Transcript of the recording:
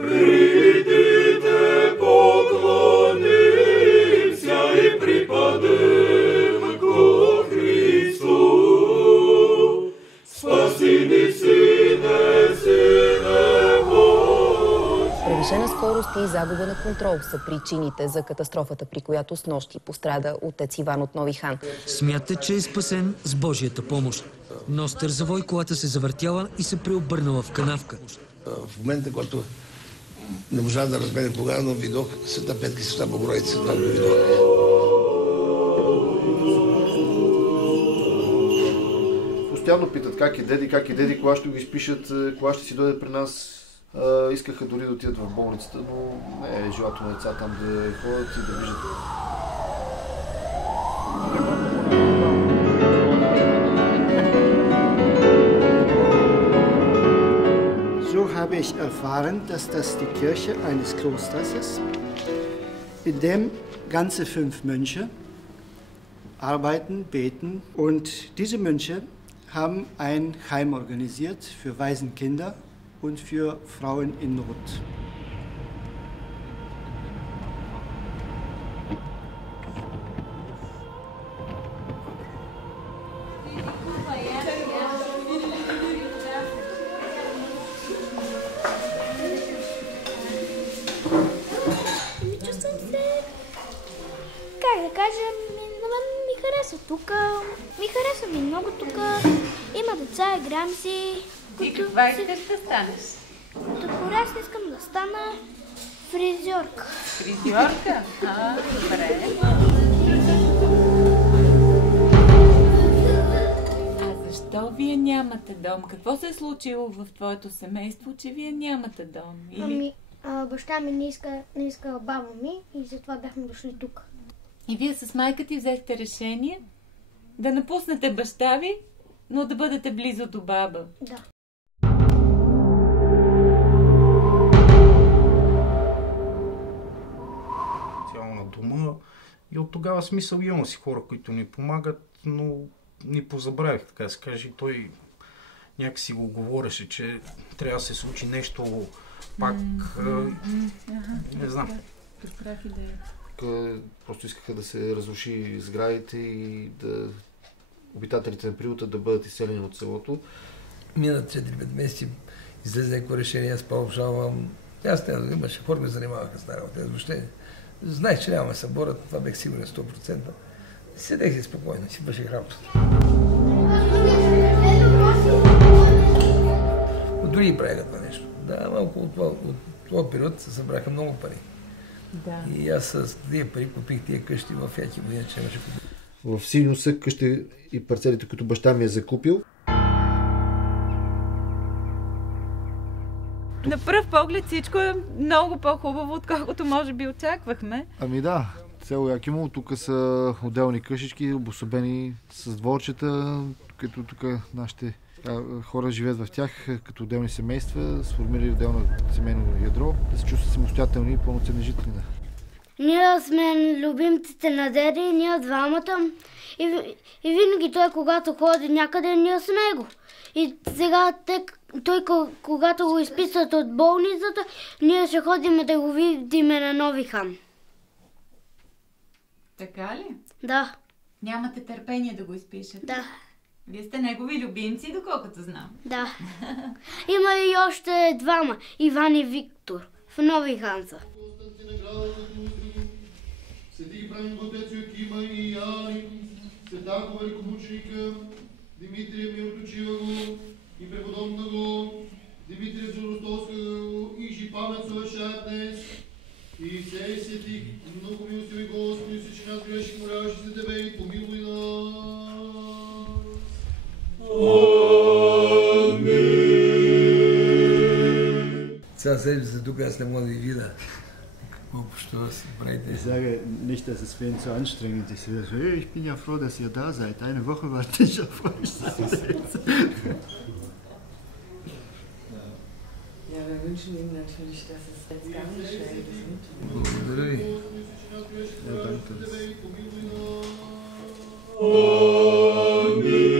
Придите, поклонимся и припадем ко Христу. Спаси ни, Сине, Сине Божи. Превишена скорост и загуба на контрол са причините за катастрофата, при която снощи пострада отец Иван от Нови хан. Смята, че е спасен с Божията помощ. Но с тързавой колата се завъртяла и се преобърнала в канавка. В момента, когато не можа да разбере кога, но видох Света Петка и Света Богородица. Това го видох. Постоянно питат как е деди, кога ще го изпишат, кога ще си дойде при нас. Искаха дори да отидат в болницата, но не е желателно деца там да ходят и да виждат. So habe ich erfahren, dass das die Kirche eines Klosters ist, in dem ganze 5 Mönche arbeiten, beten. Und diese Mönche haben ein Heim organisiert für Waisenkinder und für Frauen in Not. Как да кажа, на мен ми харесва тук. Ми харесва ми много тук. Има деца, играем си. И каква искаш да станеш? Като раз искам да стана фризьорка. Фризьорка? Добре. А защо вие нямате дом? Какво се е случило в твоето семейство, че вие нямате дом? Или... Баща ми не иска баба ми и затова бяхме дошли тук. И вие с майка ти взехте решение да напуснете баща ви, но да бъдете близо до баба. Да. Цяло на дома и от тогава смисъл имам си хора, които ни помагат, но ни позабравих, така да се каже. Той някакси го говореше, че трябва да се случи нещо пак, не знам. Разбрах идея. Просто искаха да се разруши сградите и да обитателите на приюта да бъдат изселени от селото. Минат 4-5 месеци, излезе някакво решение, аз по-обжалвам. Аз не имаше хора, ме занимаваха с тази работа. Въобще знаех, че нямаме събора, това бех сигурен 100%. Седех си спокойно, си върших работата. Дори и правиха това нещо. Да, малко от това период се събраха много пари. Да. И аз с тия пари купих тия къщи в Якиво, иначе имаше купи. В Синьо са къщи и парцелите, които баща ми е закупил. На пръв поглед всичко е много по-хубаво, отколкото може би очаквахме. Ами да, село Якимо, тук са отделни къщички, обособени с дворчета, като тук нашите хора живеят в тях като отделни семейства, сформирали отделно семейно ядро, да се чувстват самостоятелни и пълноценни жители. Ние сме любимците на деди, ние двамата. И винаги той, когато ходи някъде, ние с него. И сега той, когато го изписват от болницата, ние ще ходим да го видиме на Нови хан. Така ли? Да. Нямате търпение да го изпишете? Да. Вие сте негови любимци, доколкото знам. Да. Има и още двама, Иван и Виктор, в Нови хан са. Свети правим Отец Йоакима и Яни, Светако великомученика, Димитрия Мироточиваго и преподобного, Димитрия Джоростовского и Жипамет съвършат днес. И все светих, много милостиви Господи, всички нас грешни, моляващи се Тебе и помилуй нас. Амин. Цяла седмица тук аз не мога да ги видя. Ich sage nicht, dass es für ihn zu anstrengend ist. Ich bin ja froh, dass ihr da seid. Eine Woche warte ich auf euch. Ja, wir wünschen Ihnen natürlich, dass es jetzt gar nicht schnell ist. Ja, danke. Amen.